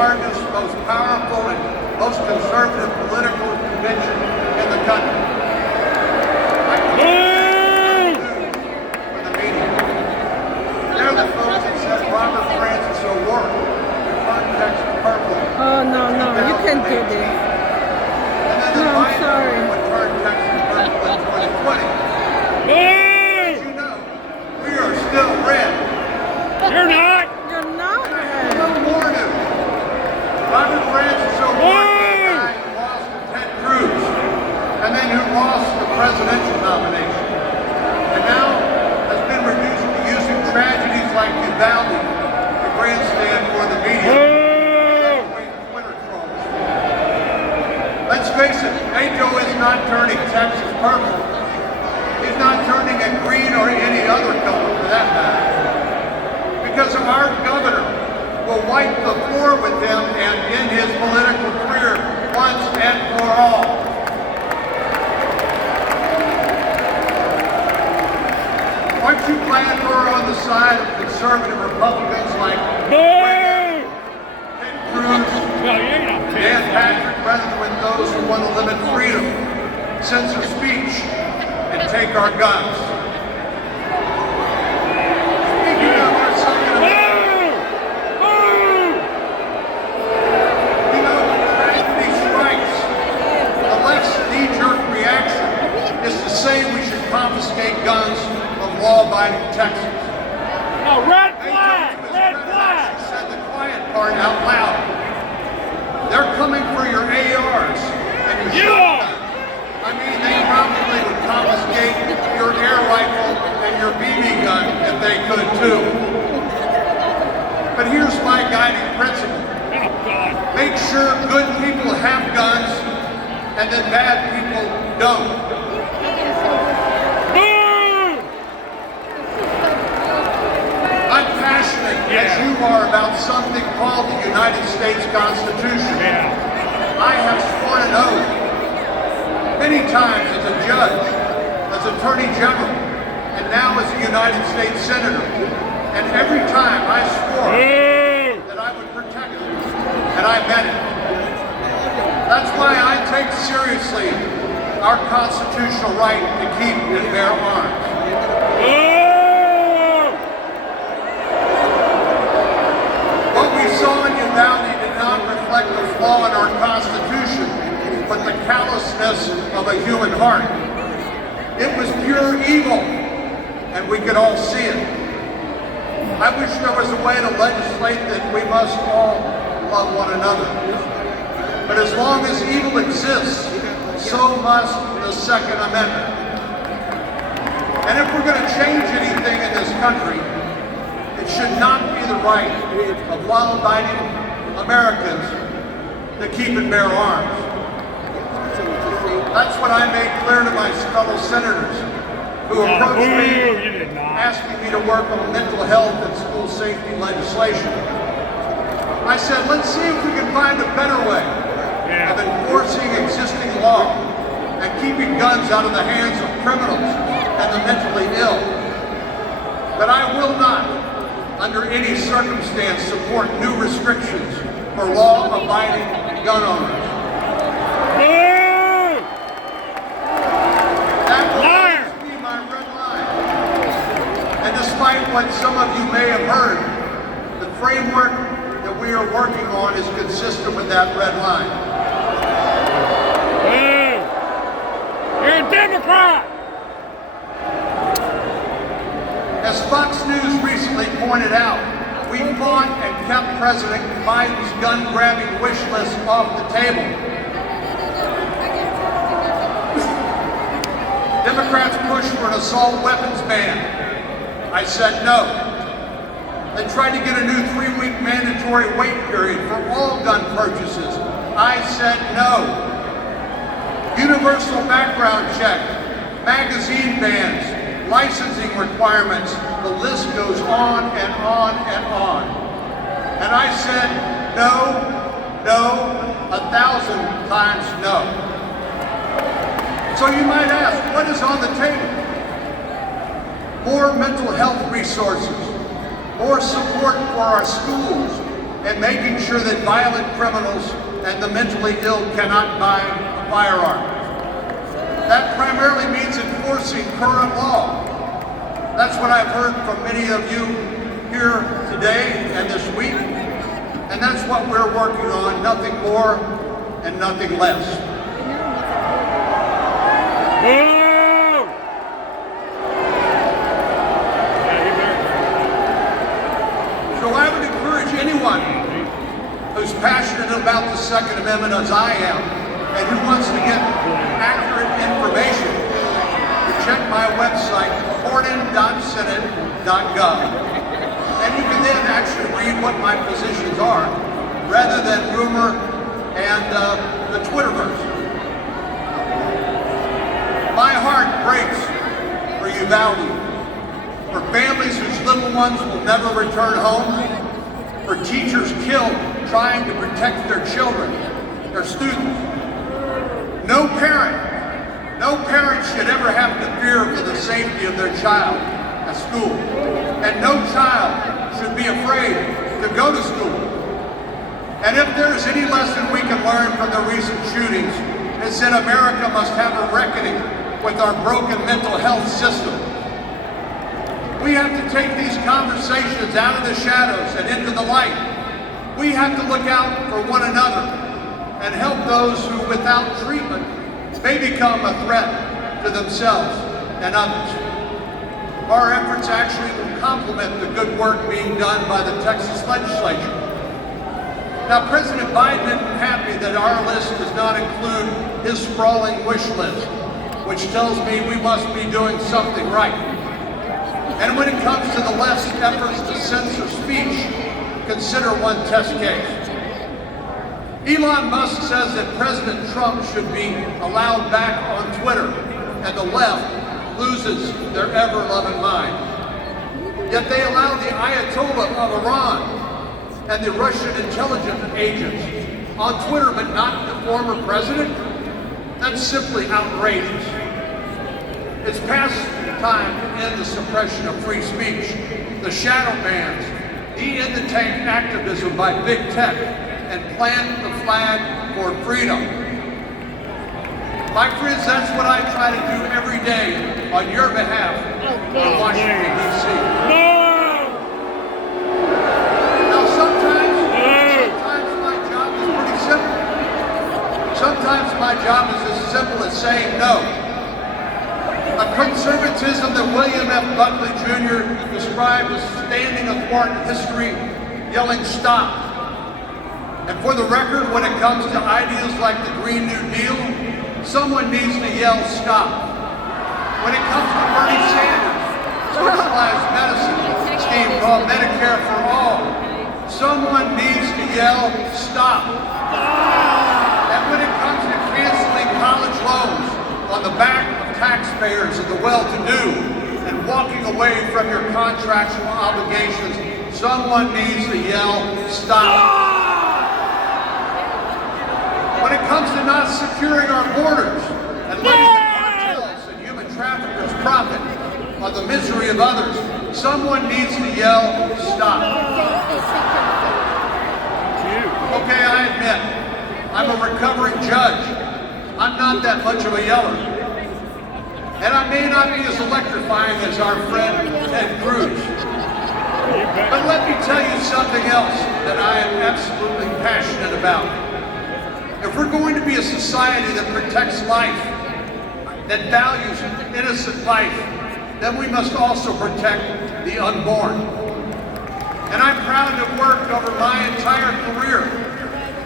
largest, most powerful, and most conservative political convention in the country. For the media. They're the folks that said Robert Francis O'Rourke would turn Texas purple. Oh, no, you can't do this. And then the I'm sorry. would turn Texas purple in 2020. As you know, we are still red. You're not. You're not red. No more news. Robert Francis O'Rourke is the guy who lost to Ted Cruz, and then who lost the presidential nomination, and now has been reduced to using tragedies like Uvalde to grandstand for the media. Twitter trolls. Let's face it, NATO is not turning Texas purple. He's not turning it green or any other color for that matter. Because our governor will wipe the floor with him and end his political career once and for all. Aren't you glad we're on the side of conservative Republicans like Ted Cruz, Dan Patrick, rather than those who want to limit freedom, censor speech, and take our guns? Speaking of our Second Amendment, you know, when tragedy strikes, the left's knee-jerk reaction is to say we should confiscate guns from law-abiding Texans. No, red flag! Red flag! She said the quiet part out loud. They're coming for your ARs and your shotguns. I mean, they probably would confiscate your air rifle and your BB gun if they could too. But here's my guiding principle. Oh, God. Make sure good people have guns and that bad people don't. I'm passionate, as you are, about something called the United States Constitution. I have sworn an oath many times as a judge, as Attorney General, and now as a United States Senator. And every time I swore that I would protect it, and I meant it. That's why I take seriously our constitutional right to keep and bear arms. What we saw in Uvalde did not reflect the flaw in our Constitution, but the callousness of a human heart. It was pure evil, and we could all see it. I wish there was a way to legislate that we must all love one another. But as long as evil exists, so must the Second Amendment. And if we're going to change anything in this country, it should not be the right of law-abiding Americans to keep and bear arms. That's what I made clear to my fellow senators who approached me asking me to work on mental health and school safety legislation. I said, let's see if we can find a better way of enforcing existing law and keeping guns out of the hands of criminals and the mentally ill. But I will not, under any circumstance, support new restrictions for law-abiding gun owners. That will always be my red line. And despite what some of you may have heard, the framework that we are working on is consistent with that red line. You're a Democrat! As Fox News recently pointed out, we fought and kept President Biden's gun-grabbing wish list off the table. Democrats pushed for an assault weapons ban. I said no. They tried to get a new 3-week mandatory wait period for all gun purchases. I said no. Universal background check, magazine bans, licensing requirements, the list goes on and on and on. And I said no, no, 1,000 times no. So you might ask, what is on the table? More mental health resources, more support for our schools, and making sure that violent criminals and the mentally ill cannot buy a firearm. That primarily means enforcing current law. That's what I've heard from many of you here today and this week, and that's what we're working on, nothing more and nothing less. So I would encourage anyone who's passionate about the Second Amendment as I am, and who wants to get accurate information, to check my website, cornyn.senate.gov. And you can then actually read what my positions are, rather than rumor and the Twitterverse. My heart breaks for Uvalde, for families whose little ones will never return home, for teachers killed trying to protect their children, their students. No parent should ever have to fear for the safety of their child at school. And no child should be afraid to go to school. And if there is any lesson we can learn from the recent shootings, it's that America must have a reckoning with our broken mental health system. We have to take these conversations out of the shadows and into the light. We have to look out for one another and help those who, without treatment, may become a threat to themselves and others. Our efforts actually will complement the good work being done by the Texas legislature. Now, President Biden isn't happy that our list does not include his sprawling wish list, which tells me we must be doing something right. And when it comes to the left's efforts to censor speech, consider one test case. Elon Musk says that President Trump should be allowed back on Twitter, and the left loses their ever-loving mind. Yet they allow the Ayatollah of Iran and the Russian intelligence agents on Twitter, but not the former president? That's simply outrageous. It's past time to end the suppression of free speech, the shadow bans, the in-the-tank activism by big tech, and plant the flag for freedom. My friends, that's what I try to do every day on your behalf in Washington, D.C. Now, sometimes my job is pretty simple. Sometimes my job is as simple as saying no. A conservatism that William F. Buckley Jr. described as standing athwart history, yelling stop. And for the record, when it comes to ideas like the Green New Deal, someone needs to yell stop. When it comes to Bernie Sanders' socialized medicine scheme called Medicare for All, someone needs to yell stop. And when it comes to canceling college loans on the back of taxpayers and the well-to-do and walking away from your contractual obligations, someone needs to yell stop. When it comes to not securing our borders and letting the cartels and human traffickers profit on the misery of others, someone needs to yell stop. Okay, I admit, I'm a recovering judge. I'm not that much of a yeller. And I may not be as electrifying as our friend Ted Cruz. But let me tell you something else that I am absolutely passionate about. If we're going to be a society that protects life, that values innocent life, then we must also protect the unborn. And I'm proud to have worked over my entire career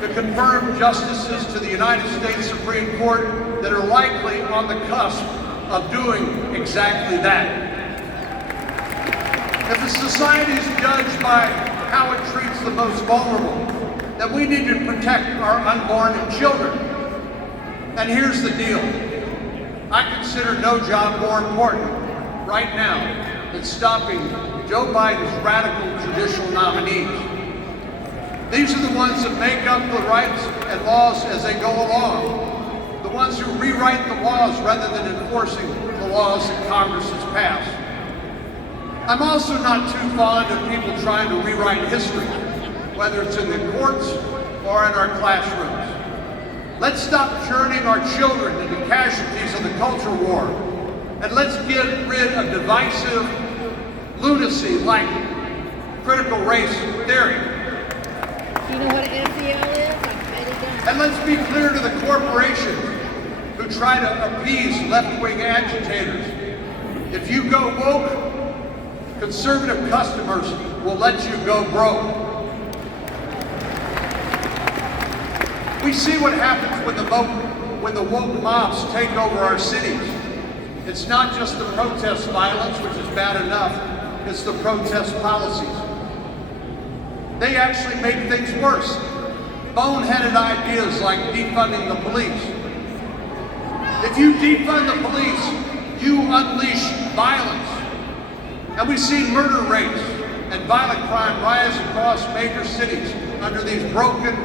to confirm justices to the United States Supreme Court that are likely on the cusp of doing exactly that. If a society is judged by how it treats the most vulnerable, then we need to protect our unborn and children. And here's the deal. I consider no job more important right now than stopping Joe Biden's radical judicial nominees. These are the ones that make up the rights and laws as they go along. The ones who rewrite the laws rather than enforcing the laws that Congress has passed. I'm also not too fond of people trying to rewrite history. whether it's in the courts or in our classrooms. Let's stop turning our children into casualties of the culture war, and let's get rid of divisive lunacy like critical race theory. Do you know what an MCL is? I bet he does. And let's be clear to the corporations who try to appease left-wing agitators. If you go woke, conservative customers will let you go broke. We see what happens when the woke mobs take over our cities. It's not just the protest violence, which is bad enough, it's the protest policies. They actually make things worse. Boneheaded ideas like defunding the police. If you defund the police, you unleash violence. And we see murder rates and violent crime rise across major cities under these broken,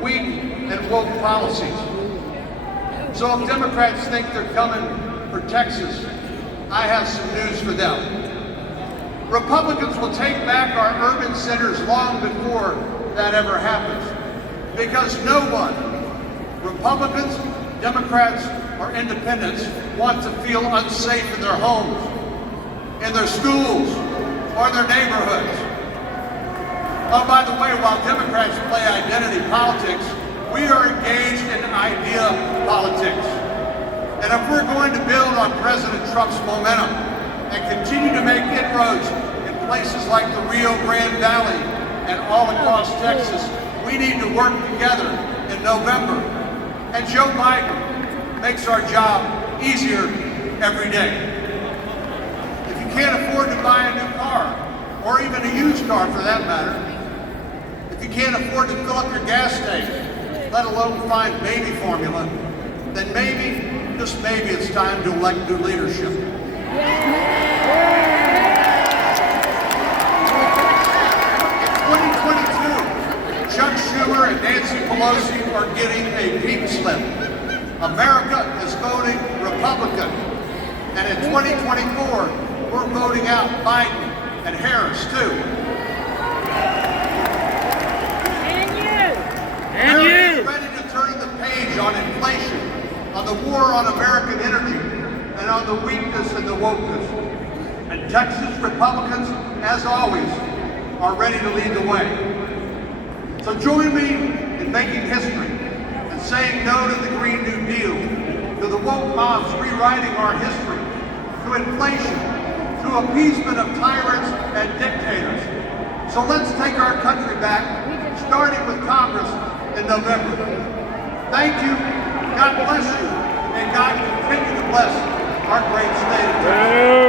weak, and woke policies. So if Democrats think they're coming for Texas, I have some news for them. Republicans will take back our urban centers long before that ever happens. Because no one, Republicans, Democrats, or independents, want to feel unsafe in their homes, in their schools, or their neighborhoods. Oh, by the way, while Democrats play identity politics, we are engaged in idea politics. And if we're going to build on President Trump's momentum and continue to make inroads in places like the Rio Grande Valley and all across Texas, we need to work together in November. And Joe Biden makes our job easier every day. If you can't afford to buy a new car, or even a used car for that matter, if you can't afford to fill up your gas tank, let alone find baby formula, then maybe, just maybe, it's time to elect new leadership. In 2022, Chuck Schumer and Nancy Pelosi are getting a pink slip. America is voting Republican. And in 2024, we're voting out Biden and Harris, too. America is ready to turn the page on inflation, on the war on American energy, and on the weakness and the wokeness. And Texas Republicans, as always, are ready to lead the way. So join me in making history and saying no to the Green New Deal, to the woke mobs rewriting our history, to inflation, to appeasement of tyrants and dictators. So let's take our country back, starting with Congress in November. Thank you, God bless you, and God continue to bless our great state of Texas.